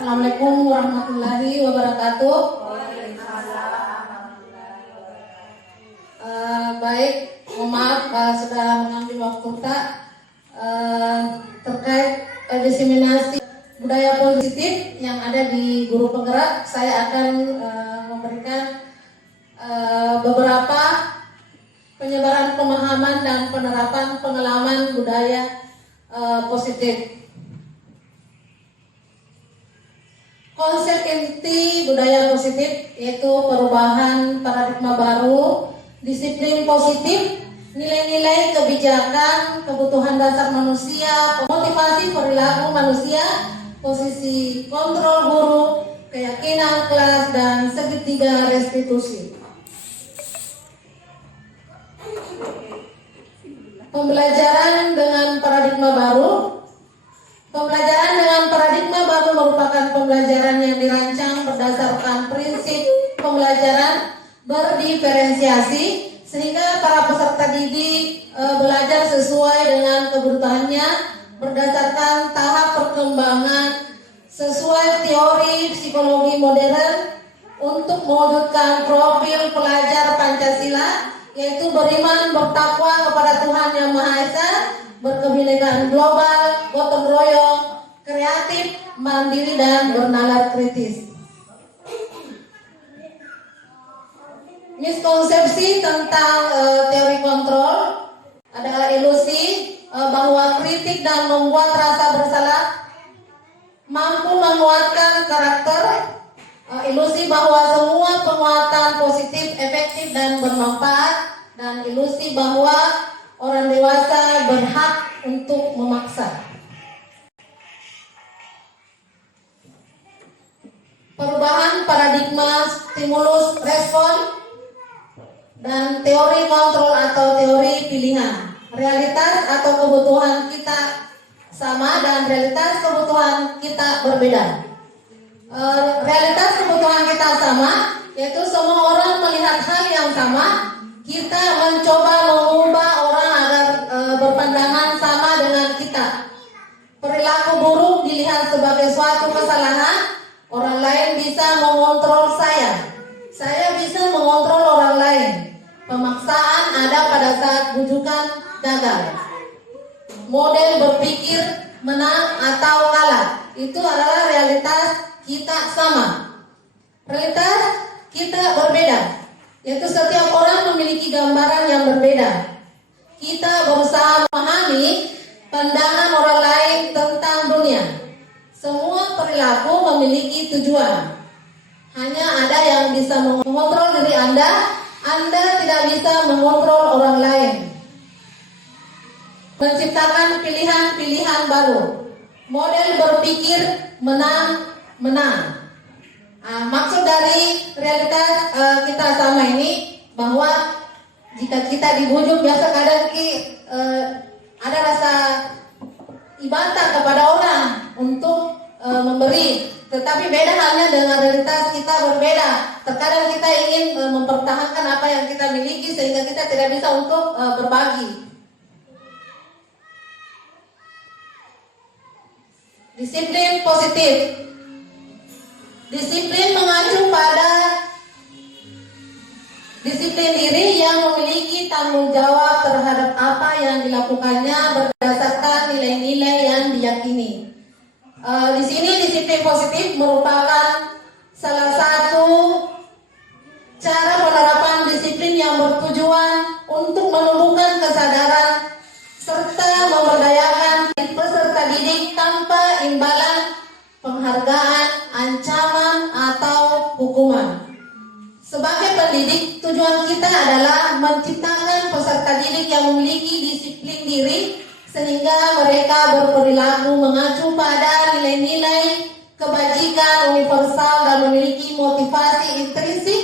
Assalamualaikum warahmatullahi wabarakatuh. Baik, mohon maaf sudah mengambil waktu tak terkait diseminasi budaya positif yang ada di Guru Penggerak. Saya akan memberikan beberapa penyebaran pemahaman dan penerapan pengalaman budaya positif. Konsep inti budaya positif yaitu perubahan paradigma baru, disiplin positif, nilai-nilai kebijakan, kebutuhan dasar manusia, motivasi perilaku manusia, posisi kontrol guru, keyakinan kelas, dan segitiga restitusi. Pembelajaran dengan paradigma baru. Pembelajaran dengan paradigma baru merupakan pembelajaran yang dirancang berdasarkan prinsip pembelajaran berdiferensiasi sehingga para peserta didik belajar sesuai dengan kebutuhannya berdasarkan tahap perkembangan sesuai teori psikologi modern untuk mewujudkan profil pelajar Pancasila, yaitu beriman bertakwa kepada Tuhan Yang Maha Esa, berkebinekaan global, gotong royong, kreatif, mandiri, dan bernalar kritis. Miskonsepsi tentang teori kontrol adalah ilusi bahwa kritik dan membuat rasa bersalah mampu menguatkan karakter, ilusi bahwa semua penguatan positif, efektif, dan bermanfaat, dan ilusi bahwa orang dewasa berhak untuk memaksa. Perubahan paradigma stimulus respon dan teori kontrol atau teori pilihan. Realitas atau kebutuhan kita sama dan realitas kebutuhan kita berbeda. Realitas kebutuhan kita sama, yaitu semua orang melihat hal yang sama. Kita mencoba mengubah orang agar berpandangan sama dengan kita. Perilaku buruk dilihat sebagai suatu kesalahan. Orang lain bisa mengontrol saya bisa mengontrol orang lain. Pemaksaan ada pada saat bujukan gagal. Model berpikir menang atau kalah, itu adalah realitas kita sama. Realitas kita berbeda, yaitu setiap orang memiliki gambaran yang berbeda. Kita berusaha memahami pandangan orang lain tentang dunia. Semua perilaku memiliki tujuan. Hanya ada yang bisa mengontrol diri Anda tidak bisa mengontrol orang lain. Menciptakan pilihan-pilihan baru. Model berpikir menang-menang. Maksud dari realitas kita sama ini bahwa jika kita dibujuk biasa kadang ada rasa ibantah kepada orang untuk memberi, tetapi beda halnya dengan realitas kita berbeda. Terkadang kita ingin mempertahankan apa yang kita miliki sehingga kita tidak bisa untuk berbagi. Disiplin positif. Disiplin mengacu pada disiplin diri yang memiliki tanggung jawab terhadap apa yang dilakukannya berdasarkan nilai-nilai yang diyakini. Di sini disiplin positif merupakan salah satu cara penerapan disiplin yang bertujuan untuk menumbuhkan kesadaran serta memberdayakan peserta didik tanpa imbalan, penghargaan, ancaman, atau hukuman. Sebagai pendidik, tujuan kita adalah menciptakan peserta didik yang memiliki disiplin diri sehingga mereka berperilaku mengacu pada nilai-nilai kebajikan universal dan memiliki motivasi intrinsik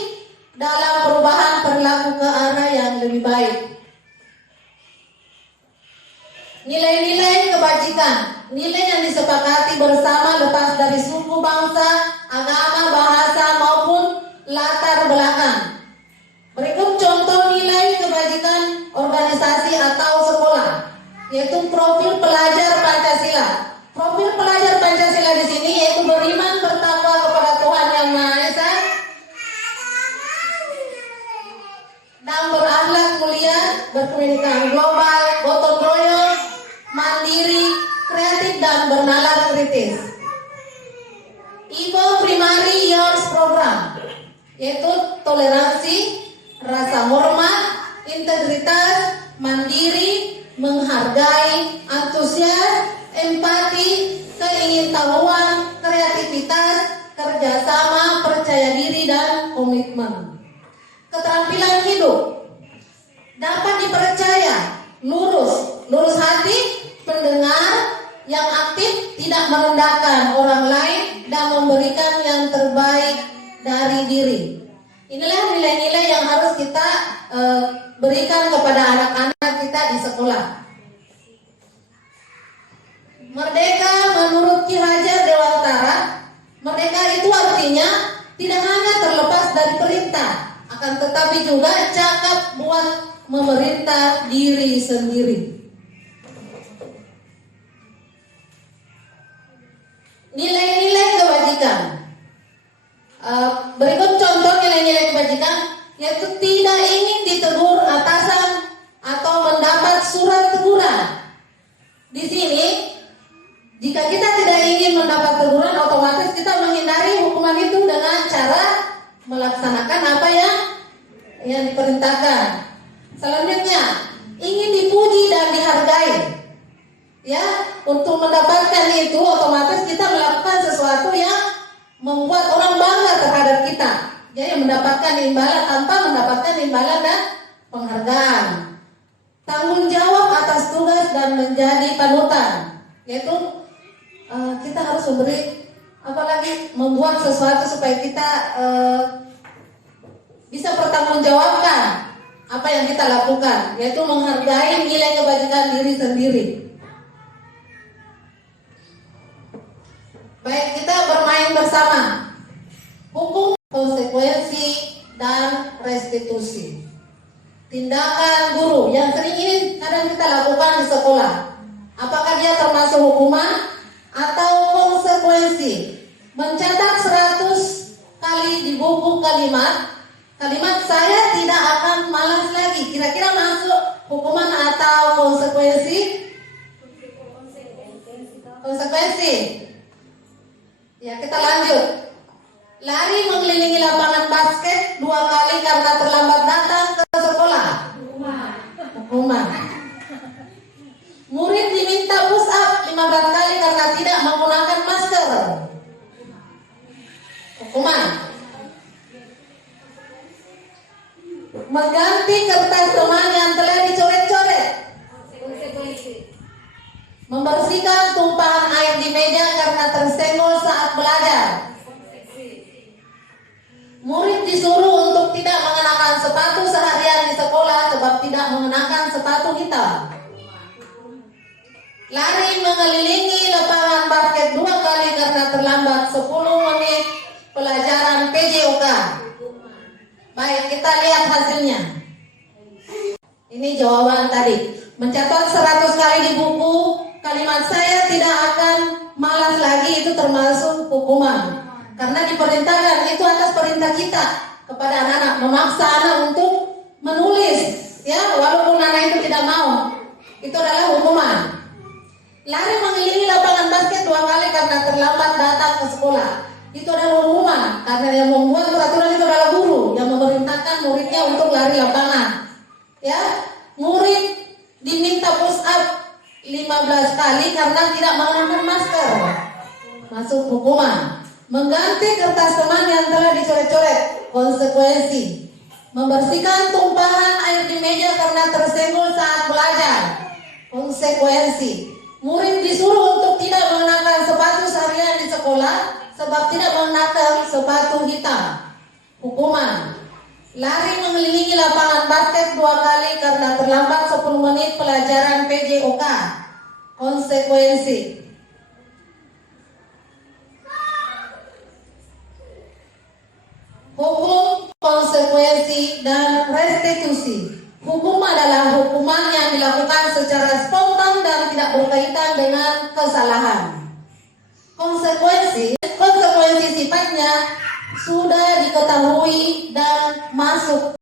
dalam perubahan perilaku ke arah yang lebih baik. Nilai-nilai kebajikan, nilai yang disepakati bersama lepas dari suku, bangsa, agama, bahasa, maupun latar belakang. Berikut contoh nilai kebajikan organisasi atau sekolah, yaitu profil pelajar Pancasila. Profil pelajar Pancasila di sini yaitu beriman, Ivo Primary Years Program, yaitu toleransi, rasa hormat, integritas, mandiri, menghargai, antusias, empati, keingintahuan, kreativitas, kerjasama, percaya diri, dan komitmen. Keterampilan hidup dapat dipercaya, lurus hati, pendengar yang aktif, tidak merendahkan orang lain, dan memberikan yang terbaik dari diri. Inilah nilai-nilai yang harus kita berikan kepada anak-anak kita di sekolah. Merdeka menurut Ki Hajar Dewantara, merdeka itu artinya tidak hanya terlepas dari perintah, akan tetapi juga cakap buat memerintah diri sendiri. Nilai-nilai kebajikan. Berikut contoh nilai-nilai kebajikan, yaitu tidak ingin ditegur atasan atau mendapat surat teguran. Di sini, jika kita tidak ingin mendapat teguran, otomatis kita menghindari hukuman itu dengan cara melaksanakan apa yang diperintahkan. Selanjutnya, ingin dipuji dan dihargai. Ya, untuk mendapatkan itu otomatis kita melakukan sesuatu yang membuat orang bangga terhadap kita. Jadi mendapatkan imbalan tanpa mendapatkan imbalan dan penghargaan. Tanggung jawab atas tugas dan menjadi panutan, yaitu kita harus memberi, apalagi membuat sesuatu supaya kita bisa bertanggungjawabkan apa yang kita lakukan, yaitu menghargai nilai kebajikan diri sendiri. Baik, kita bermain bersama. Hukum, konsekuensi, dan restitusi. Tindakan guru yang sering ini kadang kita lakukan di sekolah. Apakah dia termasuk hukuman atau konsekuensi? Mencatat 100 kali di buku kalimat saya tidak akan malas lagi. Kira-kira masuk hukuman atau konsekuensi? Konsekuensi. Ya, kita lanjut. Lari mengelilingi lapangan basket 2 kali karena terlambat datang ke sekolah. Hukuman. Murid diminta push up 15 kali karena tidak menggunakan masker. Hukuman. Mengganti kertas teman yang telah dicoret-coret. Membersihkan tumpahan air di meja karena tersenggol saat belajar. Murid disuruh untuk tidak mengenakan sepatu seharian di sekolah sebab tidak mengenakan sepatu hitam. Lari mengelilingi lapangan basket 2 kali karena terlambat 10 menit pelajaran PJOK. Baik, kita lihat hasilnya. Ini jawaban tadi. Mencatat 100 kali di buku kalimat saya tidak akan malas lagi, itu termasuk hukuman. Karena diperintahkan, itu atas perintah kita kepada anak-anak, memaksa anak untuk menulis, ya, walaupun anak itu tidak mau. Itu adalah hukuman. Lari mengelilingi lapangan basket 2 kali karena terlambat datang ke sekolah. Itu adalah hukuman, karena yang membuat peraturan itu adalah guru yang memerintahkan muridnya untuk lari lapangan. Ya, murid diminta push up 15 kali karena tidak mengenakan masker. Masuk hukuman. Mengganti kertas teman yang telah dicoret-coret. Konsekuensi. Membersihkan tumpahan air di meja karena tersenggol saat belajar. Konsekuensi. Murid disuruh untuk tidak mengenakan sepatu seharian di sekolah sebab tidak mengenakan sepatu hitam. Hukuman. Lari mengelilingi lapangan basket 2 kali karena terlambat 10 menit pelajaran PJOK. Konsekuensi. Hukum, konsekuensi, dan restitusi. Hukum adalah hukuman yang dilakukan secara spontan dan tidak berkaitan dengan kesalahan. Konsekuensi sifatnya sudah diketahui dan masuk